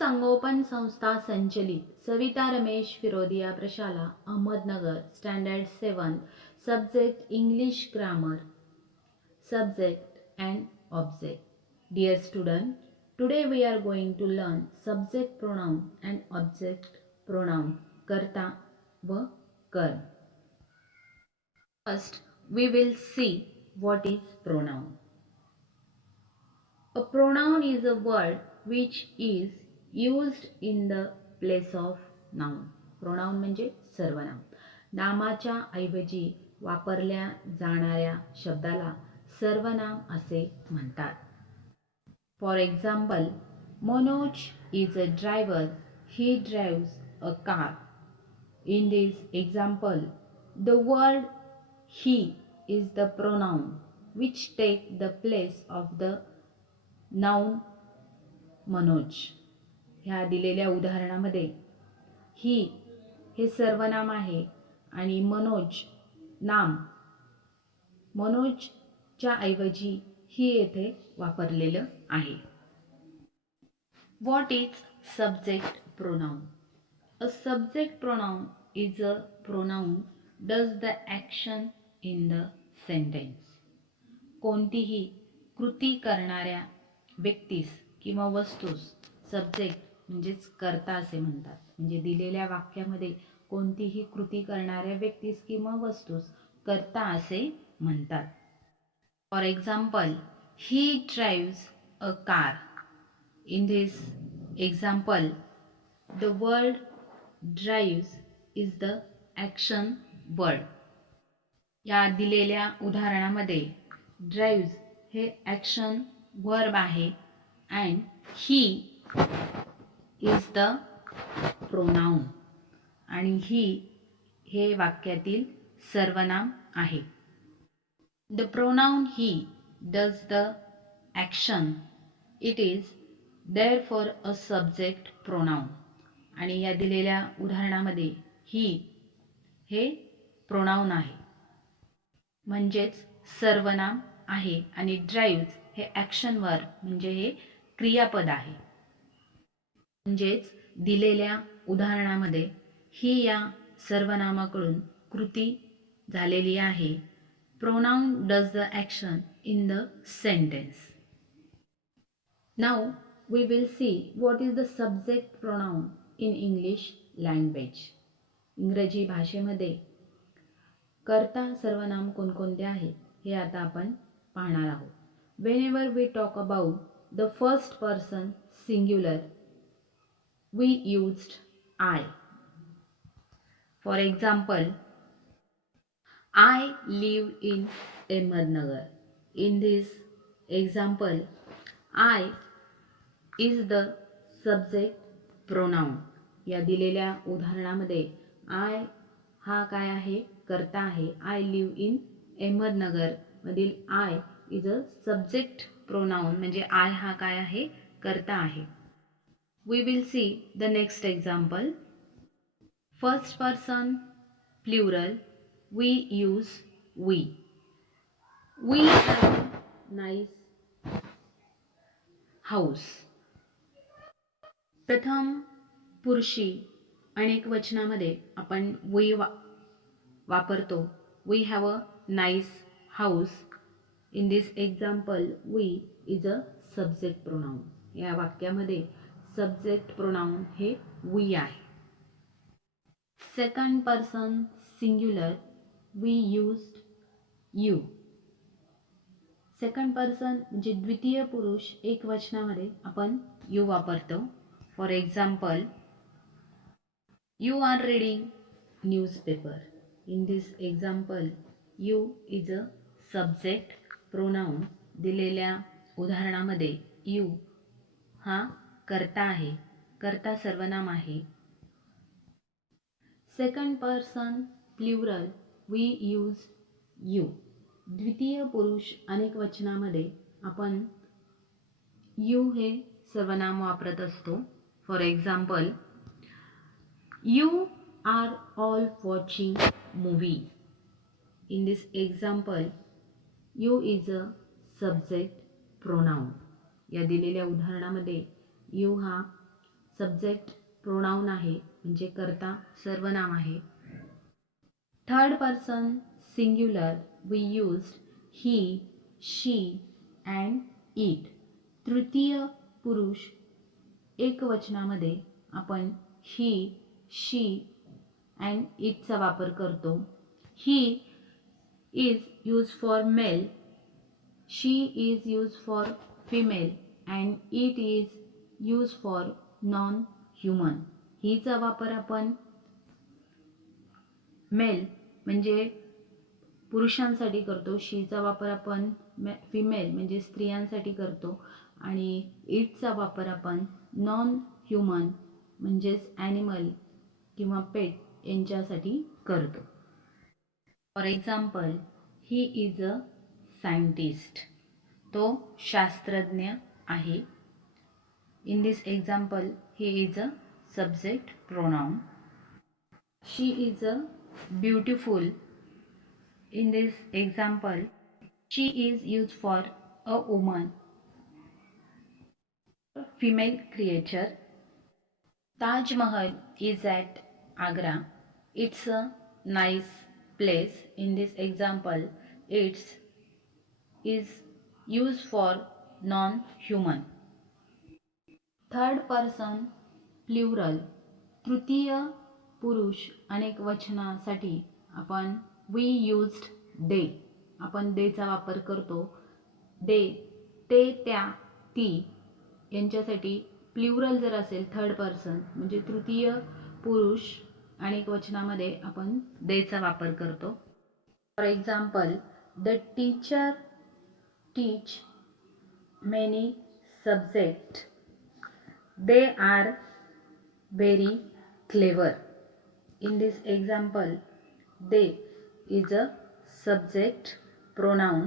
संगोपन संस्था संचलित सविता रमेश फिरोदिया प्रशाला Ahmednagar standard 7 subject English grammar subject and object. Dear student, today we are going to learn subject pronoun and object pronoun karta व कर्म. First, we will see what is pronoun. A pronoun is a word which is used in the place of noun. Pronoun म्हणजे सर्वनाम. नामाच्या ऐवजी वापरल्या जाणाऱ्या शब्दाला सर्वनाम असे म्हणतात. For example, Manoj is a driver. He drives a car. In this example, the word he is the pronoun which take the place of the noun Manoj. ह्या दिलेल्या उदाहरणामध्ये ही हे सर्वनाम आहे आणि मनोज नाम मनोजच्या ऐवजी ही येथे वापरलेलं आहे. What is subject pronoun? A subject pronoun is a pronoun does the action in the sentence. कोणतीही कृती करणाऱ्या व्यक्तीस किंवा वस्तूस सब्जेक्ट म्हणजेच कर्ता असे म्हणतात. म्हणजे दिलेल्या वाक्यामध्ये कोणतीही कृती करणाऱ्या व्यक्तीस किंवा वस्तूस कर्ता असे म्हणतात. For example, he drives a car. In this example, the word drives is the action word. या दिलेल्या उदाहरणामध्ये ड्राइव्स हे ॲक्शन वर्ब आहे and he is the pronoun आणि ही हे वाक्यातील सर्वनाम आहे. The pronoun he does the action. It is therefore a subject pronoun. आणि या दिलेल्या उदाहरणामध्ये ही हे प्रोनाउन आहे म्हणजेच सर्वनाम आहे आणि ड्राइव्स हे ॲक्शन वर्ब म्हणजे हे क्रियापद आहे. म्हणजेच दिलेल्या उदाहरणामध्ये ही या सर्वनामाकडून कृती झालेली आहे. Pronoun does the action in the sentence. Now we will see what is the subject pronoun in English language. इंग्रजी भाषेमध्ये कर्ता सर्वनाम कोणकोणते आहेत हे आता आपण पाहणार आहोत. Whenever we talk about the first person singular, we used I. For example, I live in Ahmednagar. In this example, I is the subject pronoun. या दिलेल्या उदाहरणामध्ये I हा काय आहे? कर्ता आहे. I live in अहमदनगर मधील I is a subject pronoun म्हणजे आय हा काय आहे? कर्ता आहे. We will see the next example. First person plural, we use we. We have nice house. प्रथम पुरुषी अनेक वचनामध्ये आपण वी वापरतो. We have a nice house. In this example, we is a subject pronoun. या वाक्यामध्ये subject pronoun हे we आहे. Second person singular, we used you. Second person म्हणजे द्वितीय पुरुष एक वचनामध्ये आपण you वापरतो. For example, you are reading newspaper. In this example, you is a subject pronoun. दिलेल्या उदाहरणामध्ये यू हा कर्ता आहे. कर्ता सर्वनाम आहे. Second person plural, we use you. द्वितीय पुरुष अनेक वचनामध्ये आपण यू हे सर्वनाम वापरत असतो. For example, you are all watching movie. In this example, you is a subject pronoun. या दिलेल्या उदाहरणामध्ये यू हा सब्जेक्ट प्रोनाउन आहे म्हणजे कर्ता सर्वनाम आहे. Third person singular we used he, she and it. तृतीय पुरुष एकवचनामध्ये आपण ही, शी अँड इटचा वापर करतो. He is use for male, she is used for female and it is used for non-human. हीचा वापर आपण मेल म्हणजे पुरुषांसाठी करतो, शीचा वापर आपण फिमेल म्हणजे स्त्रियांसाठी करतो आणि इटचा वापर आपण नॉन ह्युमन म्हणजेच ॲनिमल किंवा पेट यांच्यासाठी करतो. For example, he is a scientist. तो शास्त्रज्ञ आहे. In this example he is a subject pronoun. She is a beautiful. In this example she is use for a woman, female creature. Taj Mahal is at Agra. It's a nice place. In this example, it's is used for non-human. Third person plural. तृतीय पुरुष अनेक वचनासाठी आपण we used दे. आपण देचा वापर करतो. दे, ते, त्या, ती यांच्यासाठी प्लुरल जर असेल थर्ड पर्सन म्हणजे तृतीय पुरुष अनेक वचनामध्ये आपण देचा वापर करतो. For example, the teacher teach many subjects. They are very clever. In this example, they is a subject pronoun.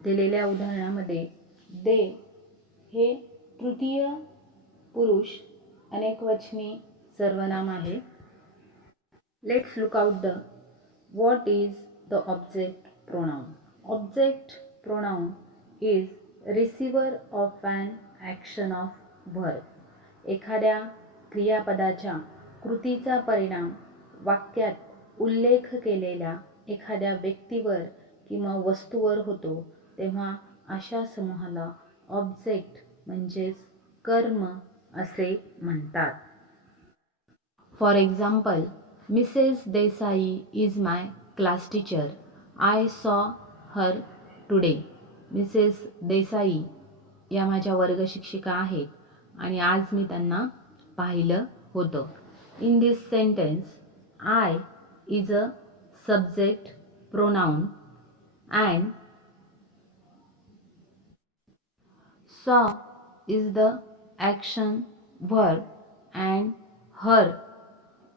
दिलेल्या उदाहरणामध्ये they हे तृतीय पुरुष अनेकवचनी सर्वनाम आहे. Let's look out the what is the object pronoun. Object pronoun is receiver of an action of verb. एखाद्या क्रियापदाच्या कृतीचा परिणाम वाक्यात उल्लेख केलेल्या एखाद्या व्यक्तीवर किंवा वस्तूवर होतो तेव्हा अशा समूहाला ऑब्जेक्ट म्हणजेच कर्म असे म्हणतात. For example, Mrs Desai is my class teacher. I saw her today. Mrs Desai या माझ्या वर्गशिक्षिका आहेत आणि आज मी त्यांना पाहिलं होतं. In this sentence I is a subject pronoun and saw is the action verb and her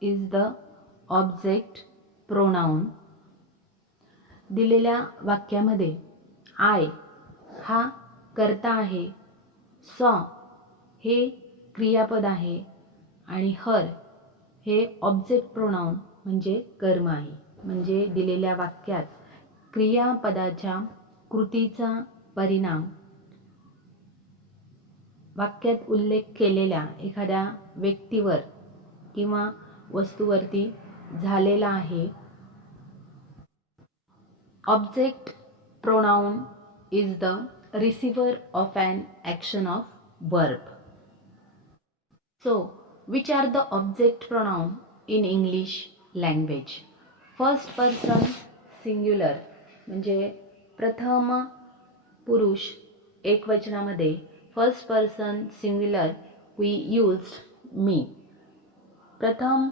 is the object pronoun. दिलेल्या वाक्यामध्ये आय हा कर्ता आहे, सॉ हे क्रियापद आहे आणि हर हे ऑब्जेक्ट प्रोनाउन म्हणजे कर्म आहे. म्हणजे दिलेल्या वाक्यात क्रियापदाच्या कृतीचा परिणाम वाक्यात उल्लेख केलेल्या एखाद्या व्यक्तीवर किंवा वस्तूवरती झालेला आहे. Object pronoun is the receiver of an action of verb. So, which are the object pronoun in English language? First person singular म्हणजे प्रथम पुरुष एकवचनामध्ये first person singular we used me. प्रथम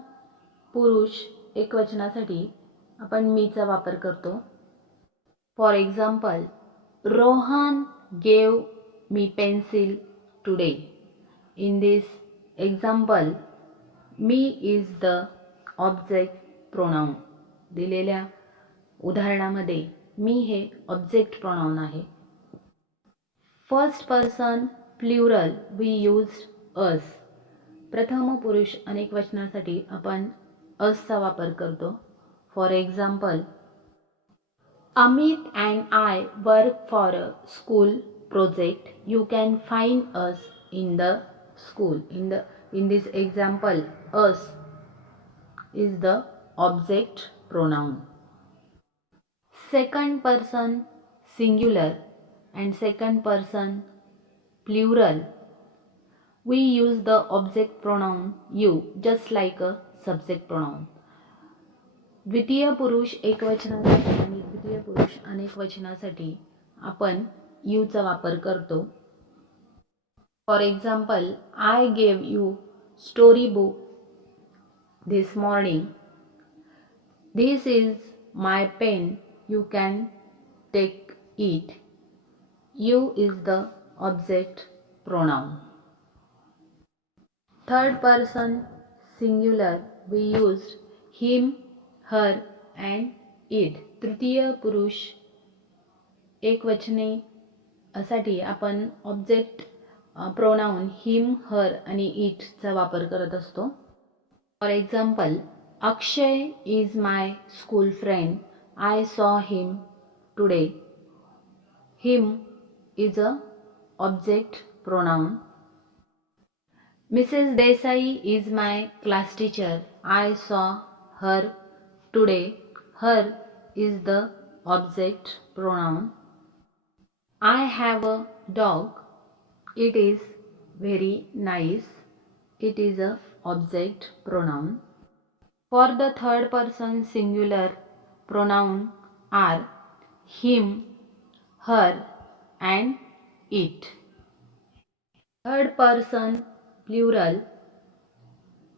पुरुष एकवचनासाठी आपण मीचा वापर करतो. For example, Rohan gave me pencil today. In this example, me is the object pronoun. दिलेल्या उदाहरणामध्ये मी हे ऑब्जेक्ट प्रोनाउन आहे. First person plural we used us. प्रथम पुरुष अनेक वचनासाठी आपण असचा वापर करतो. For example, Amit and I work for a school project. You can find us in the school. In this example, us is the object pronoun. Second person singular and second person plural. We use the object pronoun you just like a subject pronoun. द्वितीय पुरुष एकवचनासाठी आणि द्वितीय पुरुष अनेक वचनासाठी आपण you चा वापर करतो. For example, I gave you story book this morning. This is my pen. You can take it. You is the object pronoun. Third person singular. We used him, her and it. तृतीय पुरुष एकवचने साठी आपण object pronoun हिम, हर आणि it चा वापर करत असतो. For example, Akshay is my school friend. I saw him today. Him is a object pronoun. Mrs. Desai is my class teacher. I saw her today. Her is the object pronoun. I have a dog. It is very nice. It is a object pronoun. For the third person singular, pronoun are him, her and it. Third person plural,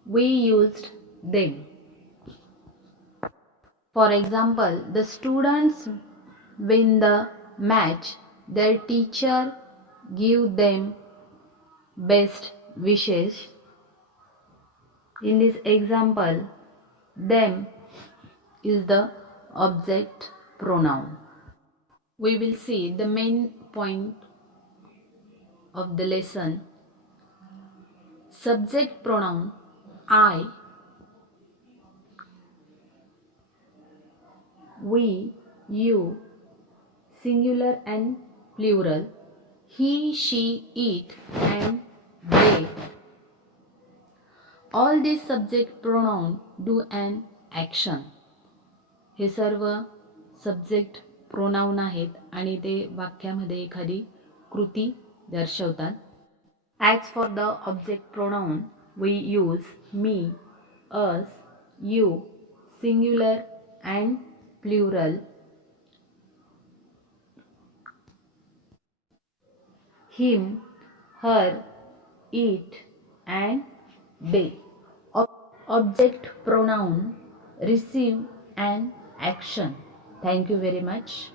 we used them. For example, the students win the match. Their teacher give them best wishes. In this example, them is the object pronoun. We will see the main point of the lesson. Subject pronoun I, we, you, singular and plural, he, she, it and they. All these subject pronoun do an action. हे सर्व subject pronoun आहेत आणि ते वाक्यामध्ये एखादी कृती दर्शवतात. As for the object pronoun, we use me, us, you, singular and plural, him, her, it and they. Object pronoun receive an action. Thank you very much.